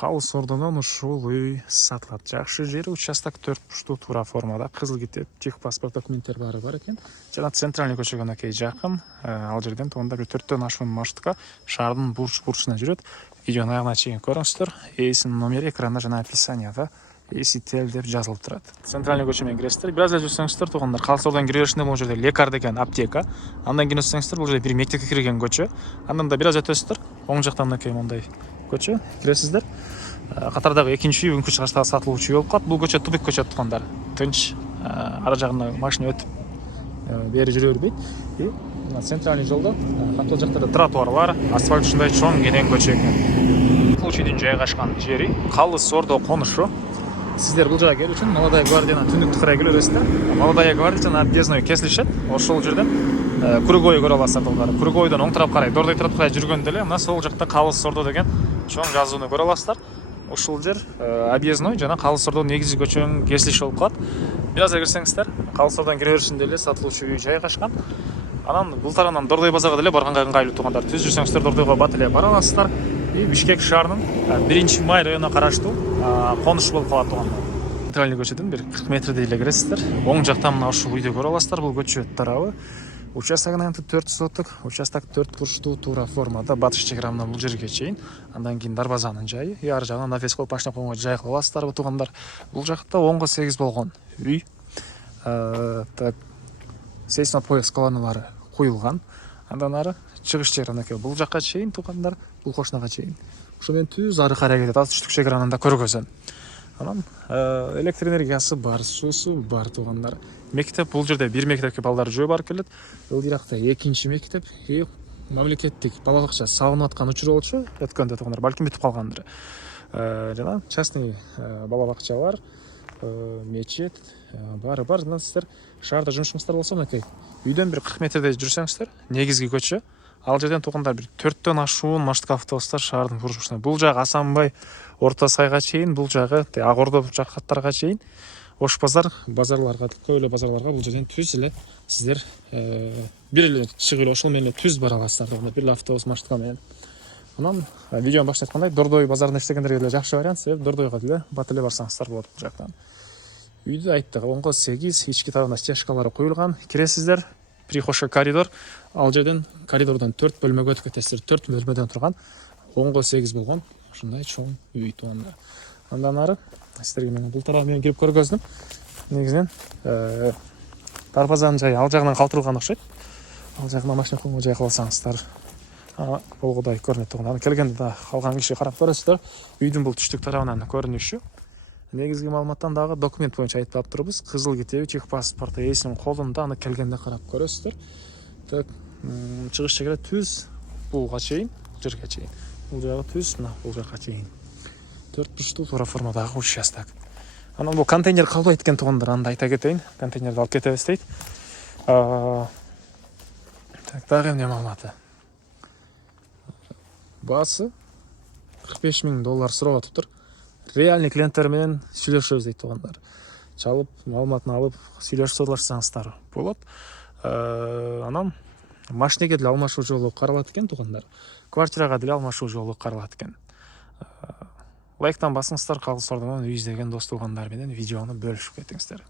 Калыс Ордонон ушул үй сатылат. Жакшы жери участок 4 буштуу туура формада, кызыл китеп, техпаспорт документтер баары бар экен. Жана центральный көчөгө кей жакын. Ал жерден тоонда бир 4төн ашуун маршрутка шаардын бурчуна жүрөт. Видеонун аягына чейин көрүңүздөр. Ээсинин номери экранда жана описанияда ээсител деп жазылып турат. Центральный көчө менен киресиздер. Бир аз эле жүрсөңүздөр туугандар, Калыс Ордон кире беришинде бул жерде лекар деген аптека. Андан кийин өтсөңүздөр бул жерде бир мектепке кирген көчө. Андан да бир аз өтөсүздөр. Оң жактан мынакей мондай көчө киресиздер. Катардагы экинчи үй үңкү чыгыштагы сатылуучу үй болуп калат. Бул көчө тупик көчө туугандар. Тынч, ара жагына машина өтүп бери жүрө бербейт. И мына центральный жолдо катуу жактарда тротуар бар, асфальт ушундай чоң кенен көчө экен. Случайдын жайгашкан жери Калыс Ордо конушу. Сиздер бул жака келүү үчүн Молодая гвардияны түндүк кырай келесиздер. Молодая гвардия жана Объездной кесилишет. Ошол жерден Кругой көрө аласыздар туугандар. Кругойдон оң тарап карай, Дордой тарап карай жүргөндө эле мына сол жакта Калыс Ордо деген чоң жазууну көрө аласыздар. Ушул жер Объездной жана Калыс Ордо негизги көчөнүн кесилиши болуп калат. Бир аз кирсеңиздер, Калыс Ордон кире беришинде эле сатылуучу үй жайгашкан. Анан бул тарабынан Дордой базарга деле барганга ыңгайлуу туугандар. Түз жүрсөңүздөр Дордойго бат эле бара аласыздар. И Бишкек шаарынын 1-Май районуна караштуу конуш болуп калат туугандар. Центральный көчөдөн бир 40 метрдей эле киресиздер. Оң жактан мына ушул үйдү көрө аласыздар. Бул көчө тарабы. Участогунан 4 соток, участок 4 бурчтуу туура формада батыш чек бул жерге чейин. Андан кийин дарбазанын жайы, и ар жагынан нафес кылып башына койгонго жай кылып аласыздар туугандар. Бул жакта 10го 8 болгон үй. Так, сейсмо пояс колоналары куюлган. Андан ары чыгыш жери анакей бул жакка чейин туугандар, бул кошунага чейин. Ошо менен түз ары карай кетет. Аз түштүк чек көргөзөм. Анан электр энергиясы бар, суусу бар туугандар. Мектеп бул жерде бир мектепке балдар жөө барып келет. Ылдыракта экинчи мектеп, мамлекеттик бала бакча салынып аткан учур болчу. Өткөндө туугандар, балким бүтүп калгандыр. Жана частный бала бакчалар, мечет баары бар. Жана сиздер шаарда жумушуңуздар болсо мынакей үйдөн бир 40 метрдей жүрсөңүздөр, негизги көчө. Ал жерден туугандар бир 4төн ашуун маршрутка автобустар шаардын бурчусуна. Бул жагы Асанбай Орто сайга чейин, бул жагы Ак Ордо жактарга чейин. Ош базар, базарларга, көп эле базарларга бул жерден түз эле сиздер бир эле чыгып эле ошол менен түз бара аласыздар. Бир эле автобус маршрутка менен. Анан видеонун башында айткандай, Дордой базарында иштегендерге деле жакшы вариант, себеп Дордойго деле бат эле барсаңыздар болот бул жактан. Үйдү айттык, 10го 8, ички тарабына стяжкалары коюлган. Киресиздер, прихожка коридор. Ал жерден коридордон 4 бөлмөгө өтүп кетесиздер. 4 бөлмөдөн турган 10го 8 болгон ушундай чоң үй туугандар. Андан ары сиздерге мен бул тарабы менен кирип көргөздүм. Негизинен дарбазанын жайы ал жагынан калтырылган окшойт. Ал жагына машина койгонго жай кылып алсаңыздар болгодай көрүнөт туугандар. Келгенде да калган киши карап көрөсүздөр. Үйдүн бул түштүк тарабынан көрүнүшү. Негизги маалыматтан дагы документ боюнча айтып турбуз. Кызыл китеби, техпаспорту ээсинин колунда, аны келгенде карап көрөсүздөр. Так, чыгыш чегире түз булга чейин, жерге чейин. Бул жагы түз, мына бул жакка чейин. 4 бурчтуу туура формадагы участок. Анан бул контейнер калбайт экен туугандар, аны айта кетейин. Контейнерди алып кетебиз дейт. Так, дагы эмне маалыматы? Баасы $45,000 сурап атыптыр. Реальный клиенттер менен сүйлөшөбүз дейт туугандар. Чалып, маалыматын алып, сүйлөшүп алсаңыздар болот. Анан машинеге деле алмашуу жолу каралат экен туугандар. Квартирага деле алмашуу жолу каралат экен. Лайктан басыңыздар, Калыс Ордонун үй издеген дос туугандар менен видеону бөлүшүп кетиңиздер.